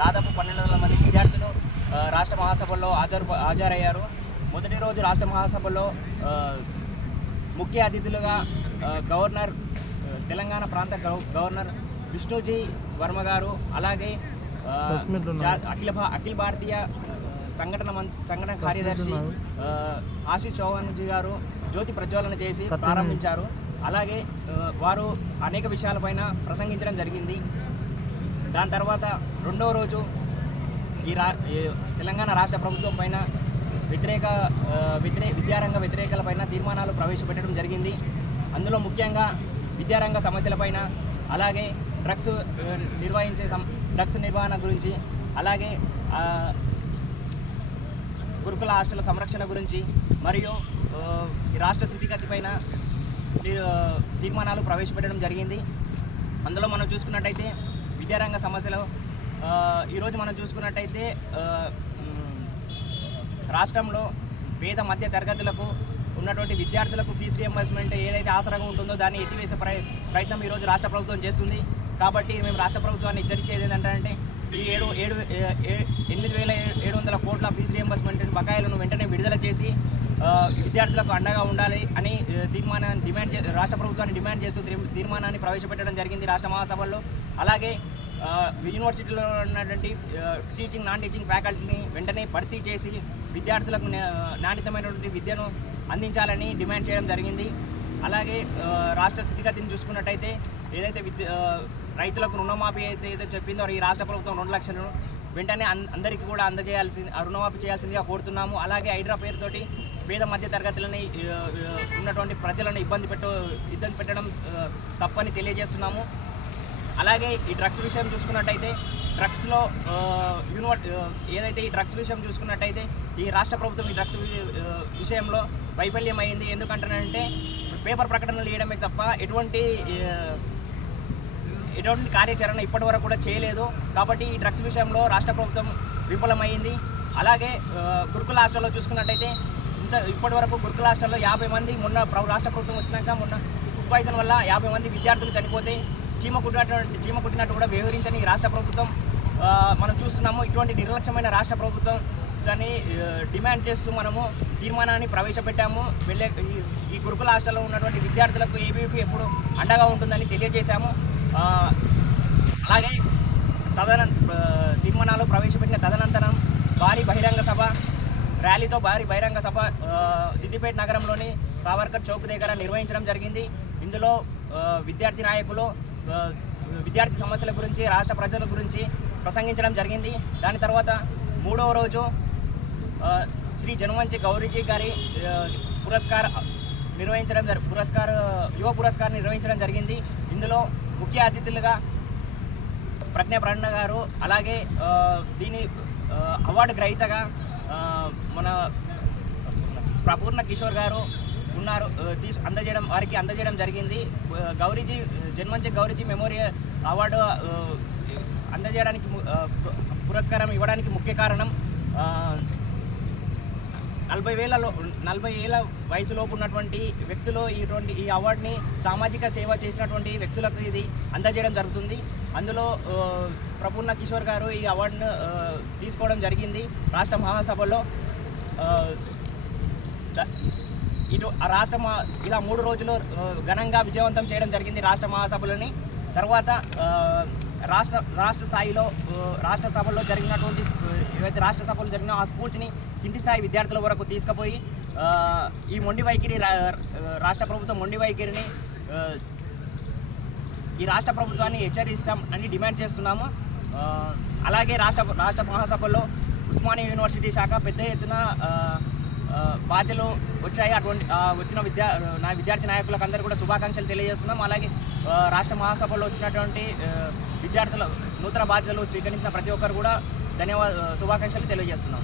దాదాపు పన్నెండు వందల మంది విద్యార్థులు రాష్ట్ర మహాసభల్లో హాజరు హాజరయ్యారు. మొదటి రోజు రాష్ట్ర మహాసభలో ముఖ్య అతిథులుగా గవర్నర్ తెలంగాణ ప్రాంత గవ- గవర్నర్ విష్ణుజీ వర్మ గారు అలాగే అఖిల అఖిల భారతీయ సంఘటన సంఘటన కార్యదర్శి ఆశీష్ చౌహాన్ జీ గారు జ్యోతి ప్రజ్వలన చేసి ప్రారంభించారు. అలాగే వారు అనేక విషయాలపైన ప్రసంగించడం జరిగింది. దాని తర్వాత రెండో రోజు ఈ రా ఈ తెలంగాణ రాష్ట్ర ప్రభుత్వం పైన వ్యతిరేక వ్యతిరే విద్యారంగ వ్యతిరేకలపైన తీర్మానాలు ప్రవేశపెట్టడం జరిగింది. అందులో ముఖ్యంగా విద్యారంగ సమస్యలపైన అలాగే డ్రగ్స్ నిర్వహించే సం డ్రగ్స్ నిర్వహణ గురించి అలాగే గురుకుల హాస్టల్ సంరక్షణ గురించి మరియు ఈ రాష్ట్ర స్థితిగతి పైన తీర్మానాలు ప్రవేశపెట్టడం జరిగింది. అందులో మనం చూసుకున్నట్టయితే విద్యారంగ సమస్యలు ఈరోజు మనం చూసుకున్నట్టయితే రాష్ట్రంలో పేద మధ్య తరగతులకు ఉన్నటువంటి విద్యార్థులకు ఫీజు రియంబర్స్మెంట్ ఏదైతే ఆసరాగా ఉంటుందో దాన్ని ఎత్తివేసే ప్రయ ప్రయత్నం ఈరోజు రాష్ట్ర ప్రభుత్వం చేస్తుంది. కాబట్టి మేము రాష్ట్ర ప్రభుత్వాన్ని హెచ్చరించేది ఏంటంటే ఈ ఏడు ఏడు ఎనిమిది వేల ఏడు వందల కోట్ల ఫీజు రియంబర్స్మెంట్ బకాయిలను వెంటనే విడుదల చేసి విద్యార్థులకు అండగా ఉండాలి అని తీర్మానాన్ని డిమాండ్ చే రాష్ట్ర ప్రభుత్వాన్ని డిమాండ్ చేస్తూ తీర్మానాన్ని ప్రవేశపెట్టడం జరిగింది రాష్ట్ర మహాసభల్లో. అలాగే యూనివర్సిటీలో ఉన్నటువంటి టీచింగ్ నాన్ టీచింగ్ ఫ్యాకల్టీని వెంటనే భర్తీ చేసి విద్యార్థులకు నాణ్యతమైనటువంటి విద్యను అందించాలని డిమాండ్ చేయడం జరిగింది. అలాగే రాష్ట్ర స్థితిగతిని చూసుకున్నట్టయితే ఏదైతే విద్య రైతులకు రుణమాఫీ అయితే ఏదో చెప్పిందో ఈ రాష్ట్ర ప్రభుత్వం రెండు లక్షలను వెంటనే అందరికీ కూడా అందజేయాల్సి రుణమాఫీ చేయాల్సిందిగా కోరుతున్నాము. అలాగే హైడ్రా పేరుతోటి పేద మధ్య తరగతులని ఉన్నటువంటి ప్రజలను ఇబ్బంది పెట్టు ఇబ్బంది పెట్టడం తప్పని తెలియజేస్తున్నాము. అలాగే ఈ డ్రగ్స్ విషయం చూసుకున్నట్టయితే డ్రగ్స్లో యూనివర్ ఏదైతే ఈ డ్రగ్స్ విషయం చూసుకున్నట్టయితే ఈ రాష్ట్ర ప్రభుత్వం ఈ డ్రగ్స్ వి- విషయంలో వైఫల్యం అయింది ఎందుకంటానంటే పేపర్ ప్రకటనలు ఇవ్వడమే తప్ప ఎటువంటి ఎటువంటి కార్యాచరణ ఇప్పటి వరకు కూడా చేయలేదు. కాబట్టి ఈ డ్రగ్స్ విషయంలో రాష్ట్ర ప్రభుత్వం విఫలమైంది అలాగే గురుకుల హాస్టల్లో చూసుకున్నట్టయితే ఇంత ఇప్పటి వరకు గురుకుల హాస్టల్లో యాభై మంది మొన్న రాష్ట్ర ప్రభుత్వం వచ్చినాక మొన్న ఫుడ్ పాయిజన్ వల్ల యాభై మంది విద్యార్థులు చనిపోతే చీమ కుట్టినటువంటి చీమ కుట్టినట్టు కూడా వ్యవహరించని రాష్ట్ర ప్రభుత్వం మనం చూస్తున్నాము. ఇటువంటి నిర్లక్ష్యమైన రాష్ట్ర ప్రభుత్వం దాన్ని డిమాండ్ చేస్తూ మనము తీర్మానాన్ని ప్రవేశపెట్టాము. వెళ్ళే ఈ- గురుకుల హాస్టల్లో ఉన్నటువంటి విద్యార్థులకు ఏబీపీ ఎప్పుడు అండగా ఉంటుందని తెలియజేశాము. అలాగే తదన ఆ, తీర్మానాలు ప్రవేశపెట్టిన తదనంతరం భారీ బహిరంగ సభ ర్యాలీతో భారీ బహిరంగ సభ సిద్దిపేట నగరంలోని సావర్కర్ చౌక్ దగ్గర నిర్వహించడం జరిగింది. ఇందులో విద్యార్థి నాయకులు విద్యార్థి సమస్యల గురించి రాష్ట్ర ప్రజల గురించి ప్రసంగించడం జరిగింది. దాని తర్వాత మూడవ రోజు శ్రీ జనువంచి గౌరీజీ గారి పురస్కార నిర్వహించడం జరి పురస్కార యువ పురస్కారం నిర్వహించడం జరిగింది. ఇందులో ముఖ్య అతిథులుగా ప్రజ్ఞ ప్రజ్ఞ గారు అలాగే దీని అవార్డు గ్రహీతగా మన ప్రపూర్ణ కిషోర్ గారు ఉన్నారు. తీసు అందజేయడం వారికి అందజేయడం జరిగింది. గౌరీజీ జన్మంచి గౌరీజీ మెమోరియల్ అవార్డు అందజేయడానికి ము- పురస్కారం ఇవ్వడానికి ముఖ్య కారణం నలభై వేలలో నలభై ఏళ్ళ వయసులోపు ఉన్నటువంటి వ్యక్తులు ఇటువంటి ఈ అవార్డుని సామాజిక సేవ చేసినటువంటి వ్యక్తులకు ఇది అందజేయడం జరుగుతుంది. అందులో ప్రపూర్ణ కిషోర్ గారు ఈ అవార్డును తీసుకోవడం జరిగింది రాష్ట్ర మహాసభలో. ఇటు ఆ రాష్ట్ర ఇలా మూడు రోజులు ఘనంగా విజయవంతం చేయడం జరిగింది రాష్ట్ర మహాసభలని. తర్వాత రాష్ట్ర రాష్ట్ర స్థాయిలో రాష్ట్ర సభల్లో జరిగినటువంటి ఏవైతే రాష్ట్ర సభలు జరిగిన ఆ స్ఫూర్తిని కింది స్థాయి విద్యార్థుల వరకు తీసుకుపోయి ఈ మొండి వైఖరి రా- రాష్ట్ర ప్రభుత్వం మొండి వైఖరిని ఈ రాష్ట్ర ప్రభుత్వాన్ని హెచ్చరిస్తాం అని డిమాండ్ చేస్తున్నాము. అలాగే రాష్ట్ర రాష్ట్ర మహాసభలో ఉస్మానియా యూనివర్సిటీ శాఖ పెద్ద ఎత్తున బాధ్యతలు వచ్చాయి. అటువంటి వచ్చిన విద్యా నా విద్యార్థి నాయకులకు అందరూ కూడా శుభాకాంక్షలు తెలియజేస్తున్నాం. అలాగే రాష్ట్ర మహాసభలో వచ్చినటువంటి విద్యార్థుల నూతన బాధ్యతలు స్వీకరించిన ప్రతి ఒక్కరు కూడా ధన్యవాద శుభాకాంక్షలు తెలియజేస్తున్నాం.